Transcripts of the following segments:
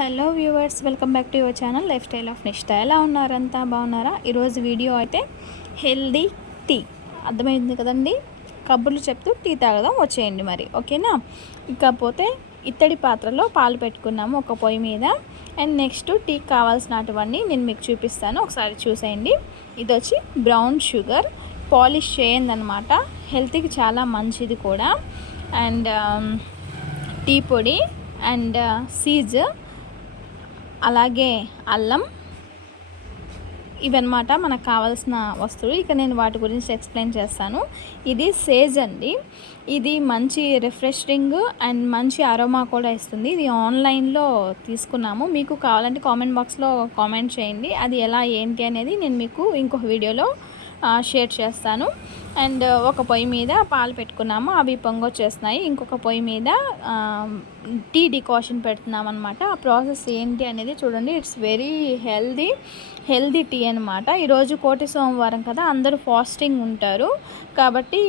Hello viewers, welcome back to your channel life style of నిష్ఠ. ఎలా ఉన్నారంతా బాగున్నారా? ఈరోజు వీడియో అయితే హెల్దీ టీ, అర్థమైంది కదండి. కబుర్లు చెప్తూ టీ తాగదాం, వచ్చేయండి మరి, ఓకేనా. ఇకపోతే ఇత్తడి పాత్రలో పాలు పెట్టుకున్నాము ఒక పొయ్యి మీద. అండ్ నెక్స్ట్ టీకి కావాల్సినటువన్నీ నేను మీకు చూపిస్తాను, ఒకసారి చూసేయండి. ఇది వచ్చి బ్రౌన్ షుగర్, పాలిష్ చేయందనమాట, హెల్త్కి చాలా మంచిది కూడా. అండ్ టీ పొడి అండ్ సీజ్, అలాగే అల్లం, ఇవన్నమాట మనకు కావాల్సిన వస్తువులు. ఇక నేను వాటి గురించి ఎక్స్ప్లెయిన్ చేస్తాను. ఇది సేజ్ అండి, ఇది మంచి రిఫ్రెషింగ్ అండ్ మంచి అరోమా కూడా ఇస్తుంది. ఇది ఆన్లైన్లో తీసుకున్నాము, మీకు కావాలంటే కామెంట్ బాక్స్లో కామెంట్ చేయండి. అది ఎలా ఏంటి అనేది నేను మీకు ఇంకొక వీడియోలో షేర్ చేస్తాను. అండ్ ఒక పొయ్యి మీద పాలు పెట్టుకున్నాము, అవి పొంగొచ్చేస్తున్నాయి. ఇంకొక పొయ్యి మీద టీ డికాషన్ పెడుతున్నాం అనమాట. ఆ ప్రాసెస్ ఏంటి అనేది చూడండి. ఇట్స్ వెరీ హెల్దీ టీ అనమాట. ఈరోజు కోటి సోమవారం కదా, అందరూ ఫాస్టింగ్ ఉంటారు కాబట్టి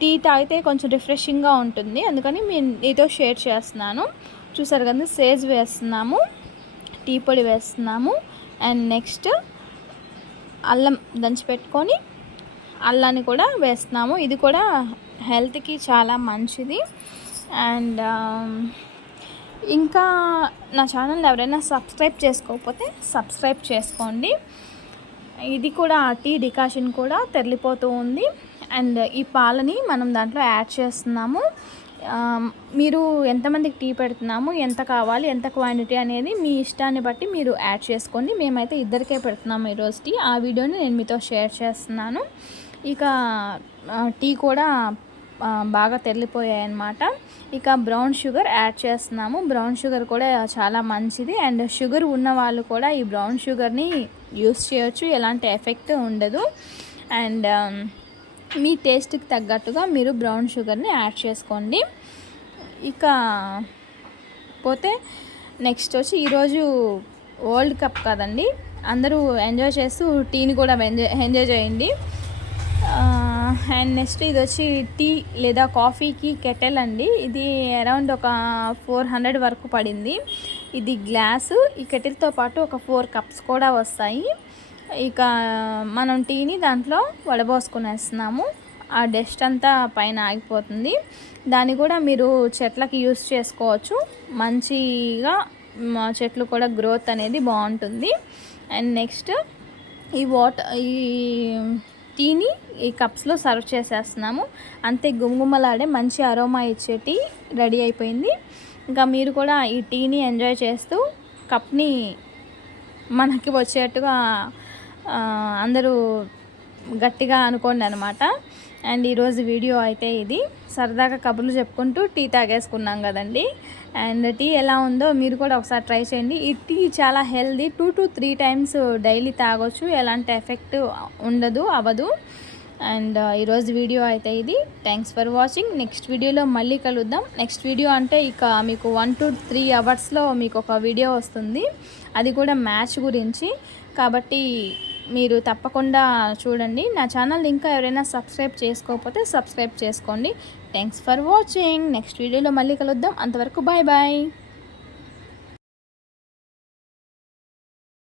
టీ తాగితే కొంచెం రిఫ్రెషింగ్గా ఉంటుంది, అందుకని మీతో షేర్ చేస్తున్నాను. చూసారు కదా, సేజ్ వేస్తున్నాము, టీ పొడి వేస్తున్నాము, అండ్ నెక్స్ట్ అల్లం దంచి పెట్టుకొని అల్లాన్ని కూడా వేస్తున్నాము. ఇది కూడా హెల్త్కి చాలా మంచిది. అండ్ ఇంకా నా ఛానల్ ఎవరైనా సబ్స్క్రైబ్ చేసుకోకపోతే సబ్స్క్రైబ్ చేసుకోండి. ఇది కూడా టీ డికాషన్ కూడా తెరలిపోతూ ఉంది. అండ్ ఈ పాలని మనం దాంట్లో యాడ్ చేస్తున్నాము. మీరు ఎంతమందికి టీ పెడుతున్నాము, ఎంత కావాలి, ఎంత క్వాంటిటీ అనేది మీ ఇష్టాన్ని బట్టి మీరు యాడ్ చేసుకోండి. మేమైతే ఇద్దరికే పెడుతున్నాము ఈరోజు టీ. ఆ వీడియోని నేను మీతో షేర్ చేస్తున్నాను. ఇక టీ కూడా బాగా తెరలిపోయాయి అన్నమాట. ఇక బ్రౌన్ షుగర్ యాడ్ చేస్తున్నాము. బ్రౌన్ షుగర్ కూడా చాలా మంచిది. అండ్ షుగర్ ఉన్న వాళ్ళు కూడా ఈ బ్రౌన్ షుగర్ని యూస్ చేయొచ్చు, ఎలాంటి ఎఫెక్ట్ ఉండదు. అండ్ మీ టేస్ట్కి తగ్గట్టుగా మీరు బ్రౌన్ షుగర్ని యాడ్ చేసుకోండి. ఇక పోతే నెక్స్ట్ వచ్చి ఈరోజు వరల్డ్ కప్ కదండి, అందరూ ఎంజాయ్ చేస్తూ టీని కూడా ఎంజాయ్ చేయండి. అండ్ నెక్స్ట్ ఇది వచ్చి టీ లేదా కాఫీకి కెటిల్ అండి. ఇది అరౌండ్ ఒక 400 వరకు పడింది. ఇది గ్లాసు. ఈ కెటిల్తో పాటు ఒక 4 కప్స్ కూడా వస్తాయి. ఇక మనం టీని దాంట్లో వడబోసుకునేస్తున్నాము. ఆ డస్ట్ అంతా పైన ఆగిపోతుంది. దాన్ని కూడా మీరు చెట్లకి యూస్ చేసుకోవచ్చు, మంచిగా చెట్లు కూడా గ్రోత్ అనేది బాగుంటుంది. అండ్ నెక్స్ట్ ఈ టీని ఈ కప్స్లో సర్వ్ చేసేస్తున్నాము. అంతే, గుమగుమలాడే మంచి అరోమా ఇచ్చే టీ రెడీ అయిపోయింది. ఇంకా మీరు కూడా ఈ టీని ఎంజాయ్ చేస్తూ కప్ని మనకి వచ్చేట్టుగా అందరూ గట్టిగా అనుకోండి అనమాట. అండ్ ఈరోజు వీడియో అయితే ఇది, సరదాగా కబుర్లు చెప్పుకుంటూ టీ తాగేసుకున్నాం కదండి. అండ్ టీ ఎలా ఉందో మీరు కూడా ఒకసారి ట్రై చేయండి. ఈ టీ చాలా హెల్దీ, 2 to 3 టైమ్స్ డైలీ తాగొచ్చు, ఎలాంటి ఎఫెక్ట్ అవ్వదు. అండ్ ఈరోజు వీడియో అయితే ఇది. Thanks for watching. నెక్స్ట్ వీడియోలో మళ్ళీ కలుద్దాం. నెక్స్ట్ వీడియో అంటే ఇక మీకు 1 to 3 అవర్స్లో మీకు ఒక వీడియో వస్తుంది, అది కూడా మ్యాచ్ గురించి. కాబట్టి మీరు తప్పకుండా చూడండి. నా ఛానల్ ఇంకా ఎవరైనా సబ్స్క్రైబ్ చేసుకోకపోతే సబ్స్క్రైబ్ చేసుకోండి. Thanks for watching. నెక్స్ట్ వీడియోలో మళ్ళీ కలుద్దాం. అంతవరకు బాయ్ బాయ్.